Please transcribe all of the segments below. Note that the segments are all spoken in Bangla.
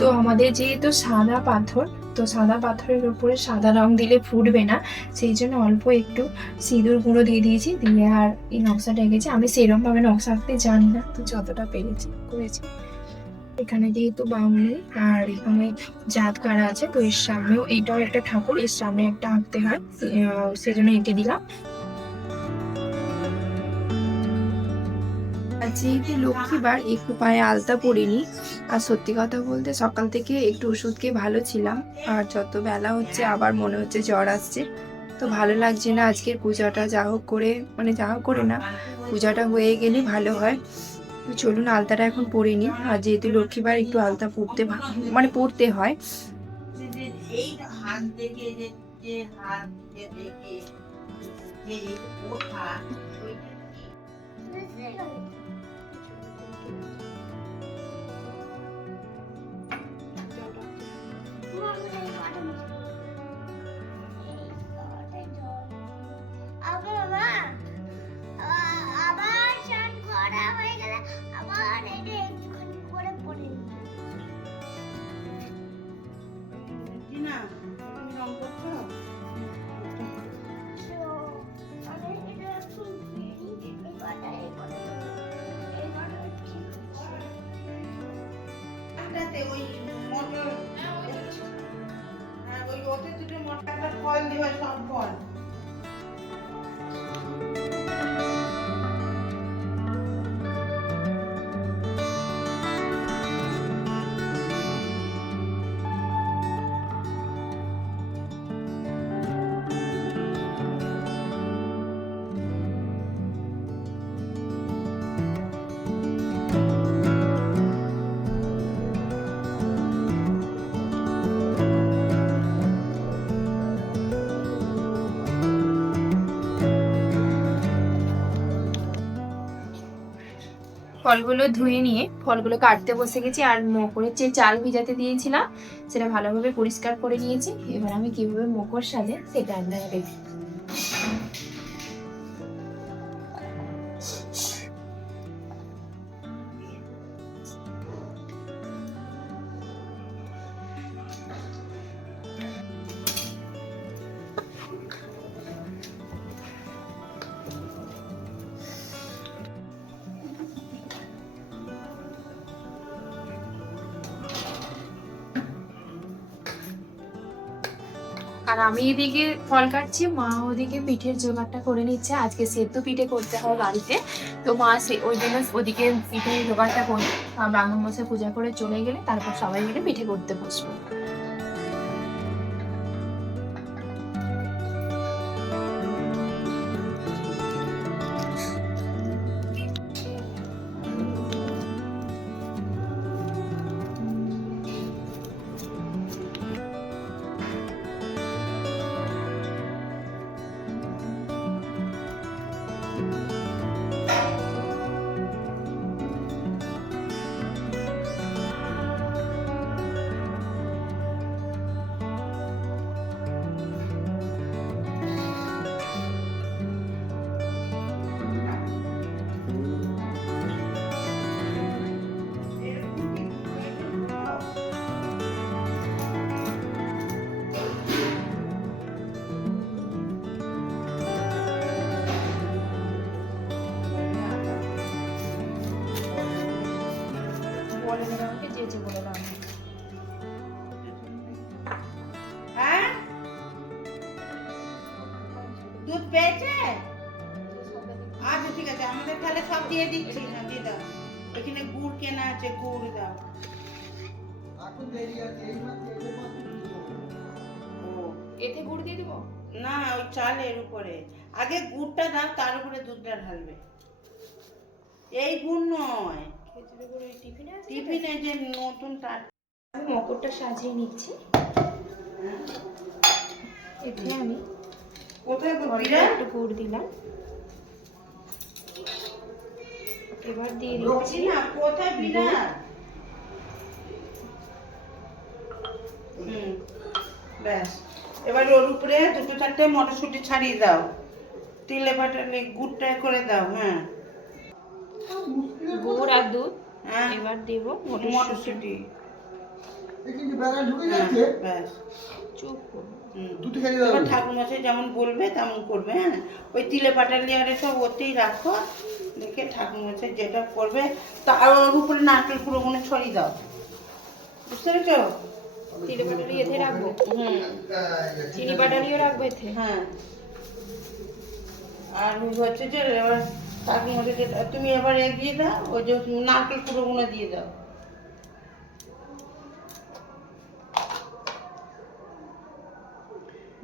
তো আমাদের যেহেতু সাদা পাথর, তো সাদা পাথরের উপরে সাদা রং দিলে ফুটবে না, সেই জন্য অল্প একটু সিঁদুর গুঁড়ো দিয়ে দিয়েছি, দিয়ে আর এই নকশাটা এঁকেছি। আমি সেরকম ভাবে নকশা আঁকতে জানি না, তো যতটা পেরেছি করেছি। এখানে যেহেতু বাউনি আর এখানে জাত কারা আছে, তো এর সামনেও এইটাও একটা ঠাকুর, এর সামনে একটা আঁকতে হয়, সেজন্য এঁকে দিলাম। যেহেতু লক্ষ্মীবার একটু পায়ে আলতা পরিনি, আর সত্যি কথা বলতে সকাল থেকে একটু ওষুধ খেয়ে ভালো ছিলাম, আর যত বেলা হচ্ছে আবার মনে হচ্ছে জ্বর আসছে, তো ভালো লাগছে না। আজকের পূজাটা যা হোক করে, মানে যা হোক করে না, পূজাটা হয়ে গেলেই ভালো হয়। তো চলুন আলতাটা এখন পরিনি, আর যেহেতু লক্ষ্মীবার একটু আলতা পরতে মানে পরতে হয়। ওই মটর, হ্যাঁ ওই ওতে দুটো মটর একটা ফল দিবা, সব ফল। ফলগুলো ধুয়ে নিয়ে ফলগুলো কাটতে বসে গেছি, আর মকরের যে চাল ভিজাতে দিয়েছিলাম সেটা ভালোভাবে পরিষ্কার করে নিয়েছি। এবার আমি কিভাবে মকর সাজে সেটা আপনারা দেখি। আর আমি এদিকে ফল কাটছি, মা ওদিকে পিঠের জোগাড়টা করে নিচ্ছে। আজকে সেদ্ধ পিঠে করতে হয় বাড়িতে, তো মা ওই জন্য ওদিকে পিঠের জোগাড়টা করে ব্রাহ্মণ মশাই পূজা করে চলে গেলে তারপর সবাই মিলে পিঠে করতে বসবো। বলে দেবে আমাকে, যে যে বলে দাও। হ্যাঁ দুধ পেয়েছে? আচ্ছা ঠিক আছে, আমাদের তাহলে সব দিয়ে দিচ্ছি। না দিয়ে দাও, এখানে গুড় কেনা আছে, গুড় দাও। এতে গুড় দিয়ে দিব না, ওই চালের উপরে আগে গুড়টা দাও, তার উপরে দুধটা ঢালবে। এই গুড় নয়, টিফিনে যে নতুন তার। আমি মকরটা সাজিয়ে নিচ্ছি। এতে আমি কোথায় একটু গুড় দিলাম, এবার দিয়ে দিচ্ছি না কোথায় বিরাট। ব্যাস, এবার ওর উপরে দুটো চারটে মটরশুঁটি ছাড়িয়ে দাও, তিলে ফাটালে গুড়টা করে দাও। হ্যাঁ গুড় আর দুধ, হ্যাঁ এবার দেব মটরশুঁটি। ব্যাস। চুপ করো। এবার ঠাকুরমশাই যেমন বলবে তেমন করবে, হ্যাঁ। ওই তিলে পাটালিয়ারে সব ওতেই রাখো, দেখে ঠাকুরমশাই যেটা করবে তার ওর উপরে নারকেল কুড়ো মনে ছড়িয়ে দাও, বুঝতে পেরেছো? তিলে পাটালি এতে রাখবো, হুম, চিনি পাটালিও রাখবো এতে। হ্যাঁ। আর হচ্ছে যে এবার ঠাকুরমশাই যেটা তুমি এবার এগিয়ে দাও, ওই যে নারকেল কুড়ো মনে দিয়ে দাও।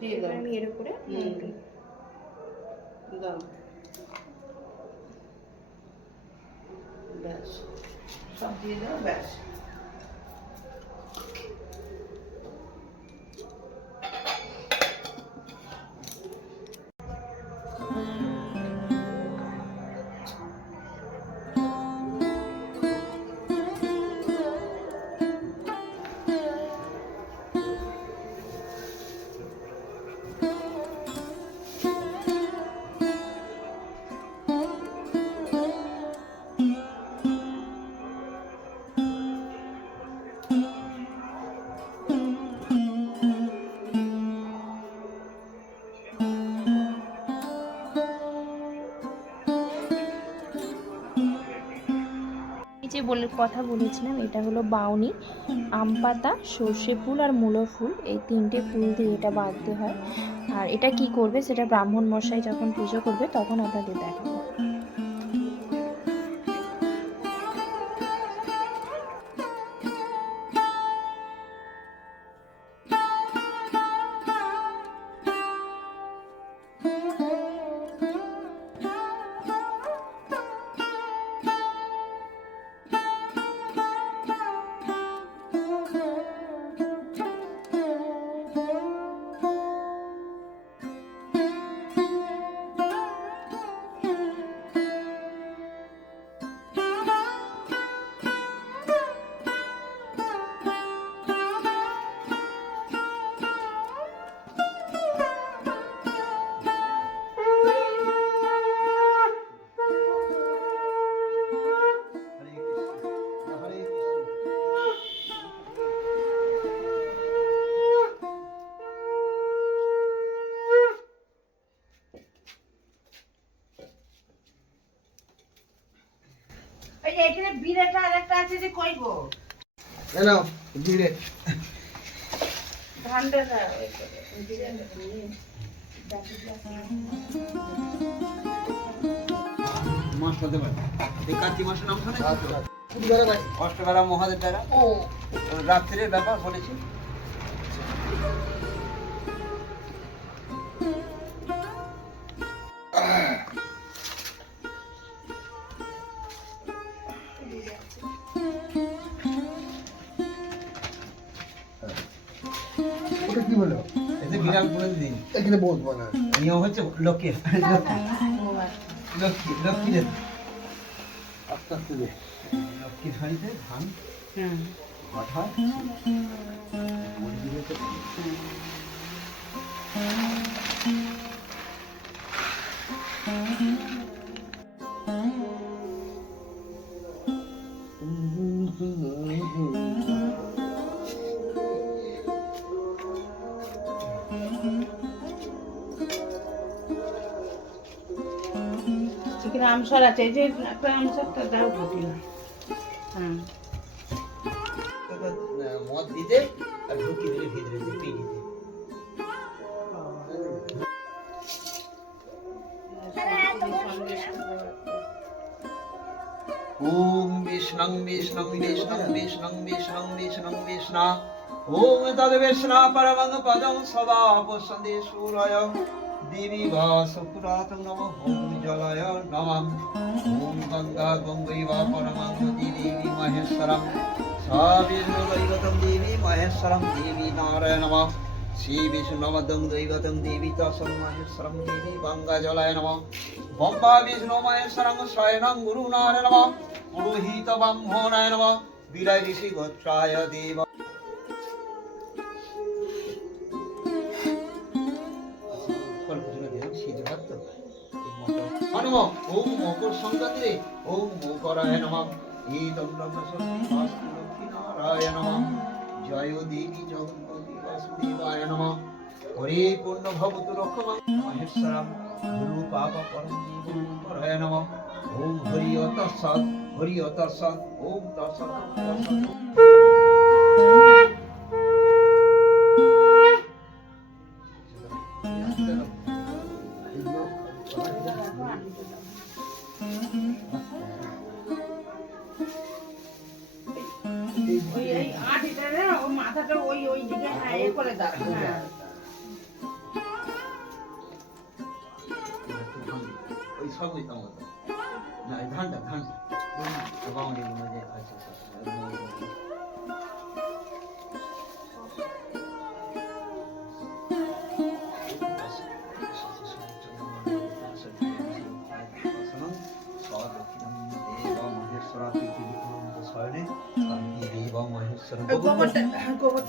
দিয়ে দাও। আমি এর উপরে দাও, ব্যাস, সব দিয়ে দাও, ব্যাস। এই যে কথা বলেছিলাম, এটা হলো বাউনি, আম পাতা, সর্ষে ফুল আর মূলো ফুল, এই তিনটে ফুল দিয়ে এটা বাঁধতে হয়। আর এটা কি করবে সেটা ব্রাহ্মণ মশাই যখন পুজো করবে তখন আপনাদের দেখাবো। এই যে এখানে বিড়াটা আর একটা আছে যে, কই গো নাও বিড়ে ধানটা দাও, এই করে, বিড়াটা নিয়ে মাছ হতে পারে। এই কার্তিক মাসের নাম শুনে অষ্টবেলা মহাদেব বেলা, ও রাত্রির ব্যাপার বলেছি। ওটা কি বলো? এতে বিড়াল করে দিন, এখানে বসবো না। নিয়ম হচ্ছে লক্ষ্মীর লক্ষ্মীর আস্তে আস্তে দে। লক্ষ্মীর হাঁড়িতে ধান হুম, কাঠা এখানে আমসর আছে, এই যে একটা আমসরটা দাও ঘটি না। হ্যাঁ, মদ দিতে আর ঢুকি দিলে ভিতরে দিয়ে পেয়ে দিতে। ওম বিষ্ণং বিষ্ণং বিষ্ণং বিষ্ণং বিষ্ণং বিষ্ণং বিষ্ণা ওম তদ বিষ্ণা পরমং পদং সদা পশ্যন্তি সূরয় দেবী বা সুপুরাতং নমঃ ওম জলায় নমঃ ওম গঙ্গা গঙ্গৈব পরমং দেবী মহেশ্বরং সা বিষ্ণু দৈবতং দেবী মহেশ্বরং দেবী নারায়ণ নমঃ শ্রী বিষ্ণুমদং দৈবতং দেবী তসং মহেশ্বরং দেবী গঙ্গা জলায় নমঃ বম্বা বিষ্ণু মহেশ্বরং স্বয়ং গুরু নারায়ণ নমঃ পুরোহিত ব্রাহ্মণায় নমঃ বিরায় ঋষি গোত্রায় দেব। ওম মকর সংক্রান্তি ওম মকরায় নমঃ ইদং ব্রহ্ম লক্ষ্মী নারায়ণ নমঃ জয় দেবী জগন্মতি বাসুদেবায় নমঃ। হরে পূর্ণ ভবতু রক্ষমাং মহেশ্বরম গুরু পাপ পরম জীবন পরায় নমঃ। ওম হরি তৎসৎ হরি তৎসৎ ওম তৎসৎ তৎসৎ। ওই এই আটিটা রে ও মাথাটা ওই ওই দিকে হ্যাঁ এ করে দাও হ্যাঁ ওই সব ওই তামাক না ধানটা বাউন্ডি মধ্যে আছে গোবরটা গোবর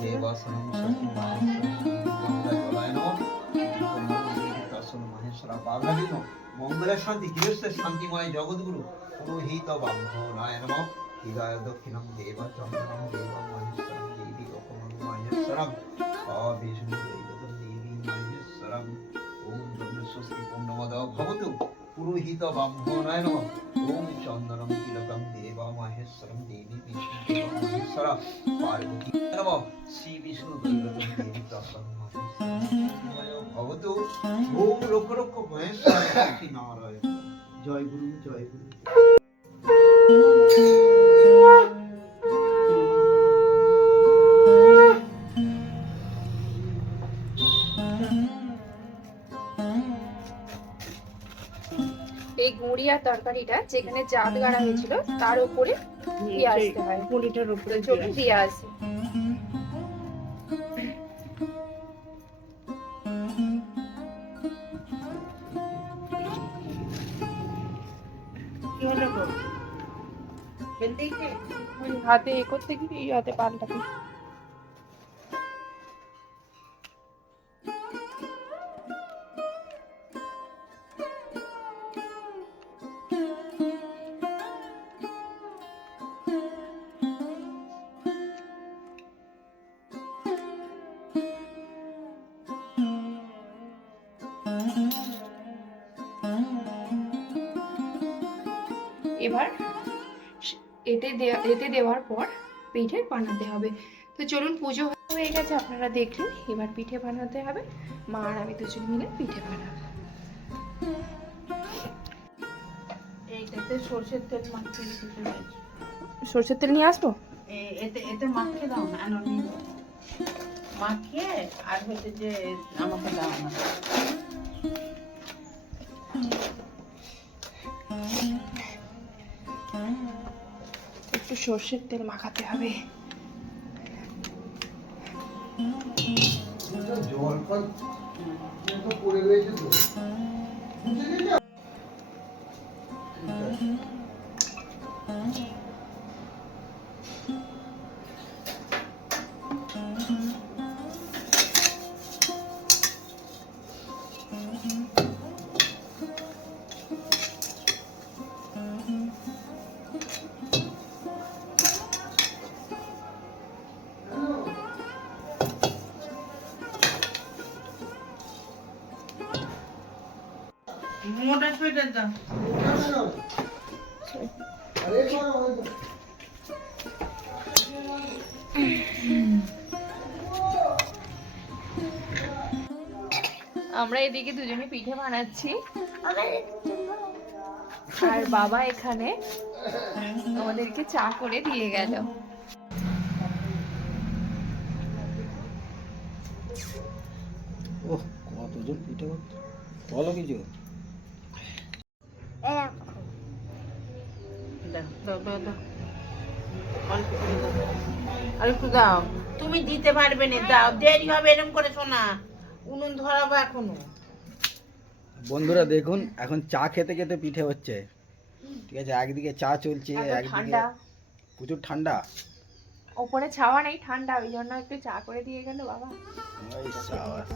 মঙ্গলের শান্তি গৃহস্থের শান্তিময় জগৎগুরু পুরোহিত ব্রাহ্মণায় নমঃ। হৃদয় দক্ষিণম দেব চন্দনম দেব মহেশ্বরম দেবী লোকমং মহেশ্বরম বিষ্ণু দৈবতম দেবী মহেশ্বরম। ওম ব্রহ্মস্বস্তি পূর্ণমদ ভবতু পুরোহিত ব্রাহ্মণায় নমঃ। ওম চন্দনম তিলকম দেব মহেশ্বরম দেবী বিষ্ণু দেব মহেশ্বর পার্বতী নমঃ। শ্রী বিষ্ণু দৈবতম দেবী প্রসন্ন ভবতু। ওম লক্ষ লক্ষ মহেশ্বর শ্রী নারায়ণ। জয় গুরু জয় গুরু। এই গুঁড়ি আর তরকারিটা যেখানে জাত গাড়া হয়েছিল তার উপরে দিয়ে আসতে হয়। গুঁড়িটার উপরে তো চলুন দিয়ে আসি। কি হলো গো ফেলতে কি ওই হাতে এ করতে গিয়ে এই হাতে পাল্টাতে। এবার এতে দেওয়ার পর পিঠে বানাতে হবে। তো চলুন, পুজো হয়ে গেছে আপনারা দেখলেন, এবার পিঠে বানাতে হবে। মা আর আমি দুজন মিলে পিঠে বানাবো। এইটাতে সরষের তেল মাখিয়ে দিতে হয়েছে সরষের তেল নিয়ে আসবো। এতে এতে মাখিয়ে দাও না আনন্দ মাখিয়ে আর হচ্ছে যে আমাকে দাও না একটু সরষের তেল মাখাতে হবে। জল ফল তো পড়ে রয়েছে তো মোটা সোয়েটার দাও আরে বাবা আমরা এদিকে দুজনে পিঠে বানাচ্ছি আর বাবা এখানে আমাদেরকে চা করে দিয়ে গেল। ওহ কতজন পিঠে করতো বলো কিছু। দাও দাও দাও দাও অল্প করে দাও আর একটু দাও তুমি দিতে পারবে না দাও দেরি হবে এরকম করে শোনা উনুন ধরাবো এখনো বন্ধুরা দেখুন এখন চা খেতে খেতে পিঠে হচ্ছে, ঠিক আছে। একদিকে চা চলছে, একদিকে ঠান্ডা, প্রচুর ঠান্ডা, ওপরে ছাওয়া নেই, ঠান্ডা, ওই জন্য একটু চা করে দিয়ে গেল বাবা। ওই সাবাস।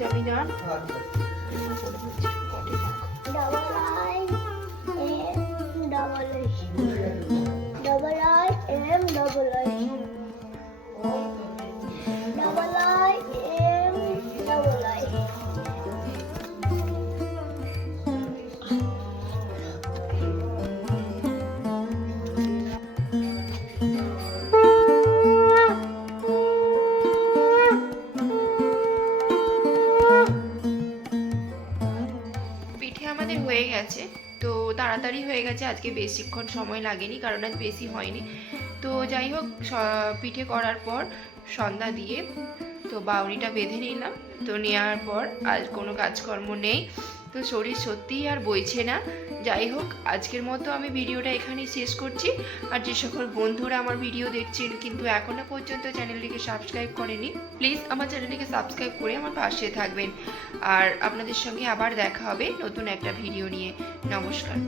যাবি না পিঠে আমাদের হয়ে গেছে, তো তাড়াতাড়ি হয়ে গেছে, আজকে বেশিক্ষণ সময় লাগেনি কারণ আজ বেশি হয়নি। তো যাই হোক, পিঠে করার পর সন্ধ্যা দিয়ে তো বাউরিটা বেঁধে নিলাম। তো নেওয়ার পর আজ কোনো কাজকর্ম নেই, তো শরীর সত্যিই আর বইছে না। যাই হোক, আজকের মতো আমি ভিডিওটা এখানেই শেষ করছি। আর যে সকল বন্ধুরা আমার ভিডিও দেখছেন কিন্তু এখনও পর্যন্ত চ্যানেলটিকে সাবস্ক্রাইব করেনি, প্লিজ আমার চ্যানেলটিকে সাবস্ক্রাইব করে আমার পাশে থাকবেন। আর আপনাদের সঙ্গে আবার দেখা হবে নতুন একটা ভিডিও নিয়ে। নমস্কার।